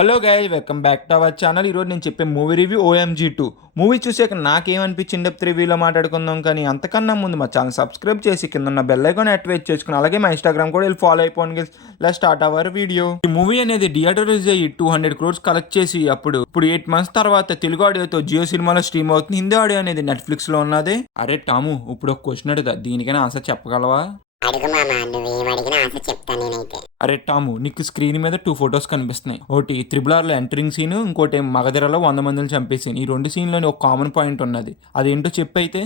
Hello guys, welcome back to our channel. ఈరోజు నేను చెప్పే మూవీ రివ్యూ OMG 2. మూవీ చూసాక నాకేమనిపించింది డెప్త్ రివ్యూలో మాట్లాడుకుందాం. కానీ అంతకన్నా ముందు మా ఛానల్ సబ్స్క్రైబ్ చేసి కింద ఉన్న బెల్ ఐకాన్ యాక్టివేట్ చేసుకుని అలాగే మా ఇన్స్టాగ్రామ్ కూడా వెళ్ళి ఫాలో అయిపోండి guys. Let's start our video. ఈ మూవీ అనేది థియేటర్ రిలీజ్ అయ్యి 200 crores కలెక్ట్ చేసి ఇప్పుడు 8 months తర్వాత తెలుగు ఆడియోతో జియో సినిమాలో స్ట్రీమ్ అవుతుంది. హిందీ ఆడియో అనేది నెట్ఫ్లిక్స్లో ఉన్నది. అరే టాము, ఇప్పుడు ఒక క్వశ్చన్ అడుగుతా, దీనికైనా ఆన్సర్ చెప్పగలవా? అడుగు మామ, నువ్వేం అడిగినా ఆన్సర్ చెప్తాను నేనైతే. అరే టాము, నీకు స్క్రీన్ మీద 2 photos కనిపిస్తున్నాయి. ఒకటి RRRలో ఎంటరింగ్ సీన్, ఇంకోటి మగధరలో 100 మందిని చంపేసి. ఈ 2 సీన్లోని ఒక కామన్ పాయింట్ ఉన్నది, అదేంటో చెప్పైతే.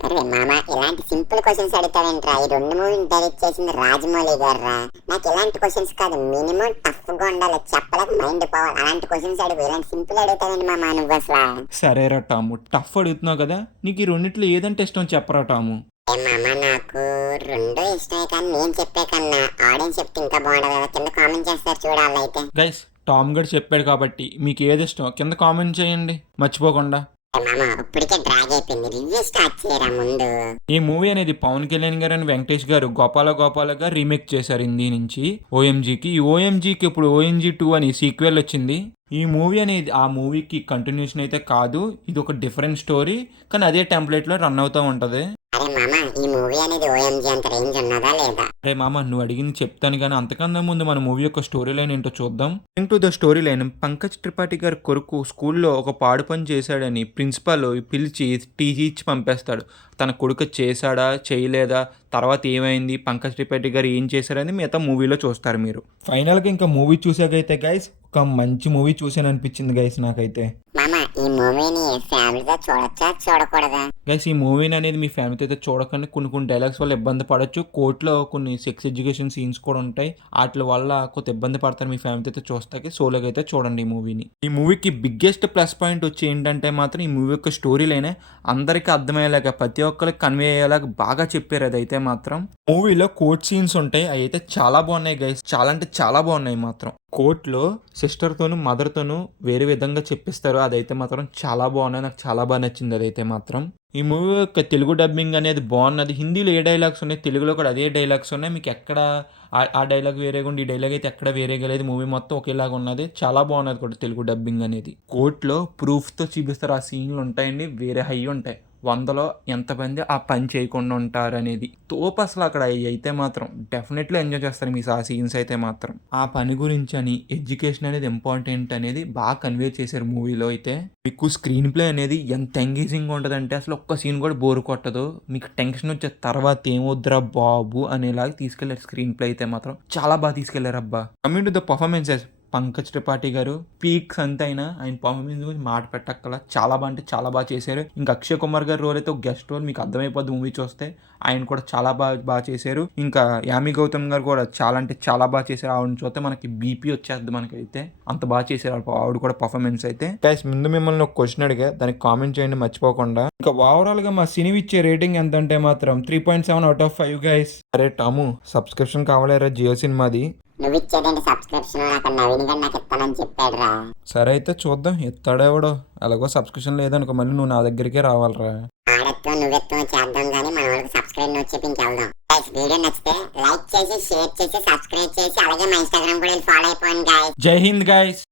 అరే మామ, ఇలాంటి సింపుల్ క్వశ్చన్స్ అడుగుతావేంట్రా? ఈ 2 మూవీని డైరెక్ట్ చేసింది రాజమౌళి గారు. నాకు ఇలాంటి క్వశ్చన్స్ కాదు, మినిమం టఫ్ గా ఉండాలి, చెప్పలేక మైండ్ పోవాలి. అలాంటి క్వశ్చన్స్ అడుగు, ఇలాంటి సింపుల్ అడుగుతావేంటి మామ నువ్వు అసలు? సరేరా టాము, టఫ్ అడుగుతున్నావు కదా, నీకు ఈ రెండిట్లో ఏదంటే ఇష్టం చెప్పరా టాము? మామ, నాకు 2 ఇష్టమే, కానీ నేను చెప్పే కన్నా ఆడియన్స్ చెప్తే ఇంకా బాగుండదు కదా. కింద కామెంట్ చేస్తారు చూడాలి అయితే. గైస్, టామ్ గడ్ చెప్పాడు కాబట్టి మీకు ఏది ఇష్టం కింద కామెంట్ చేయండి మర్చిపోకుండా. మామ, ఇప్పటికే డ్రాగ్ అయిపోయింది, రివ్యూ స్టార్ట్ చేయరా ముందు. ఈ మూవీ అనేది పవన్ కళ్యాణ్ గారు అండ్ వెంకటేష్ గారు గోపాలగా రీమేక్ చేశారు హిందీ నుంచి OMGకి. ఈ OMGకి ఇప్పుడు OMG 2 అని సీక్వెల్ వచ్చింది. ఈ మూవీ అనేది ఆ మూవీకి కంటిన్యూషన్ అయితే కాదు, ఇది ఒక డిఫరెంట్ స్టోరీ, కానీ అదే టెంప్లెట్లో రన్ అవుతూ ఉంటుంది. అరే మామ, ఈ మూవీ అనేది OMG అంత రేంజ్ ఉన్నదా లేదా? అరే మామ, నువ్వు అడిగింది చెప్తాను, కానీ అంతకన్నా ముందు మన మూవీ యొక్క స్టోరీ లైన్ ఏంటో చూద్దాం. To the story line, Pankaj Tripathi గారి కొడుకు స్కూల్లో ఒక పాడు పని చేశాడని ప్రిన్సిపాల్ పిలిచి టీజీ ఇచ్చి పంపేస్తాడు. తన కొడుకు చేశాడా చేయలేదా, తర్వాత ఏమైంది, పంకజ్ త్రిపాఠి గారు ఏం చేశారని మిగతా మూవీలో చూస్తారు మీరు. ఫైనల్గా ఇంకా మూవీ చూసాకైతే గైస్ ఒక మంచి మూవీ చూసాను అనిపించింది గైస్ నాకైతే. మామ, ఈ మూవీని ఫ్యామిలీతో చూడొచ్చా చూడకూడదా? గైస్, ఈ మూవీని అనేది మీ ఫ్యామిలీతో అయితే చూడకండి. కొన్ని డైలాగ్స్ వల్ల ఇబ్బంది పడవచ్చు. కోర్టులో కొన్ని సెక్స్ ఎడ్యుకేషన్ సీన్స్ కూడా ఉంటాయి, వాటి వల్ల కొంత ఇబ్బంది పడతారు. మీ ఫ్యామిలీతో అయితే చూస్తాకి సోలోగా అయితే చూడండి ఈ మూవీని. ఈ మూవీకి బిగ్గెస్ట్ ప్లస్ పాయింట్ వచ్చి ఏంటంటే మాత్రం ఈ మూవీ యొక్క స్టోరీ లైనే అందరికీ అర్థమయ్యేలాగా, ప్రతి ఒక్కరికి కన్వే అయ్యేలాగా బాగా చెప్పారు. అదైతే మాత్రం మూవీలో కోర్ట్ సీన్స్ ఉంటాయి, అవి అయితే చాలా బాగున్నాయి గైస్, చాలా అంటే చాలా బాగున్నాయి మాత్రం. కోర్టులో సిస్టర్తోను మదర్తోను వేరే విధంగా చెప్పిస్తారు, అదైతే మాత్రం చాలా బాగున్నాయి, నాకు చాలా బాగా నచ్చింది అదైతే మాత్రం. ఈ మూవీ యొక్క తెలుగు డబ్బింగ్ అనేది బాగున్నది. హిందీలో ఏ డైలాగ్స్ ఉన్నాయి, తెలుగులో కూడా అదే డైలాగ్స్ ఉన్నాయి. మీకు ఎక్కడ ఆ డైలాగ్ వేరేగా ఉండి ఈ డైలాగ్ అయితే ఎక్కడ వేరేగా లేదు, మూవీ మొత్తం ఒకేలాగా ఉన్నది. చాలా బాగున్నది కూడా తెలుగు డబ్బింగ్ అనేది. కోర్టులో ప్రూఫ్తో చూపిస్తారు, ఆ సీన్లు ఉంటాయండి, వేరే హై ఉంటాయి. 100లో ఎంతమంది ఆ పని చేయకుండా ఉంటారు అనేది తోపు అసలు. అక్కడ అయితే మాత్రం డెఫినెట్లీ ఎంజాయ్ చేస్తారు మీ ఆ సీన్స్ అయితే మాత్రం. ఆ పని గురించి అని ఎడ్యుకేషన్ అనేది ఇంపార్టెంట్ అనేది బాగా కన్వే చేశారు మూవీలో అయితే. మీకు స్క్రీన్ ప్లే అనేది ఎంత ఎంగేజింగ్ ఉంటుందంటే అసలు ఒక్క సీన్ కూడా బోర్ కొట్టదు. మీకు టెన్షన్ వచ్చే తర్వాత ఏమొద్దురా బాబు అనేలాగా తీసుకెళ్లారు స్క్రీన్ ప్లే అయితే మాత్రం. చాలా బాగా తీసుకెళ్లారు అబ్బా. Coming to the performances, Pankaj Tripathi గారు పీక్స్ అంతా అయినా ఆయన పర్ఫార్మెన్స్ గురించి మాట పెట్టక్కల చాలా బాగా అంటే చాలా బాగా చేశారు. ఇంకా అక్షయ్ కుమార్ గారి రోల్ అయితే ఒక గెస్ట్ రోల్, మీకు అర్థమైపోద్ది మూవీ చూస్తే. ఆయన కూడా చాలా బాగా చేశారు. ఇంకా యామి గౌతమ్ గారు కూడా చాలా అంటే చాలా బాగా చేశారు. ఆవిడని చూస్తే మనకి BP వచ్చేద్ది మనకైతే, అంత బాగా చేశారు ఆవిడ కూడా పర్ఫార్మెన్స్ అయితే. గైస్, ముందు మిమ్మల్ని ఒక క్వశ్చన్ అడిగా, దానికి కామెంట్ చేయండి మర్చిపోకుండా. ఇంకా ఓవరాల్ గా మా సినీ ఇచ్చే రేటింగ్ ఎంత అంటే మాత్రం 3.7 out of 5 గైస్. అరే టాము, సబ్స్క్రిప్షన్ కావాలేరా జియో సినిమాది? నువ్వు ఇచ్చేదండి సబ్స్క్రిప్షన్, అక్కడ నవీన్ గారు నాకు ఇస్తానని చెప్పాడు రా. సరే అయితే చూద్దాం, ఎత్తాడేవాడు. అలాగో సబ్స్క్రిప్షన్ లేదనుకో మళ్ళీ నువ్వు నా దగ్గరికే రావాలరా. ఆడెత్తో నువ్వెత్తో చేద్దాం, కానీ మన వాళ్ళకి సబ్స్క్రైబ్ నోట్ చెప్పి ఇంకెళ్దాం. వీడియో నచ్చితే లైక్ చేసి షేర్ చేసి సబ్స్క్రైబ్ చేసి అలాగే మా ఇన్స్టాగ్రామ్ కూడా ఫాలో అయిపోయింది గాయస్. జై హింద్ గైస్.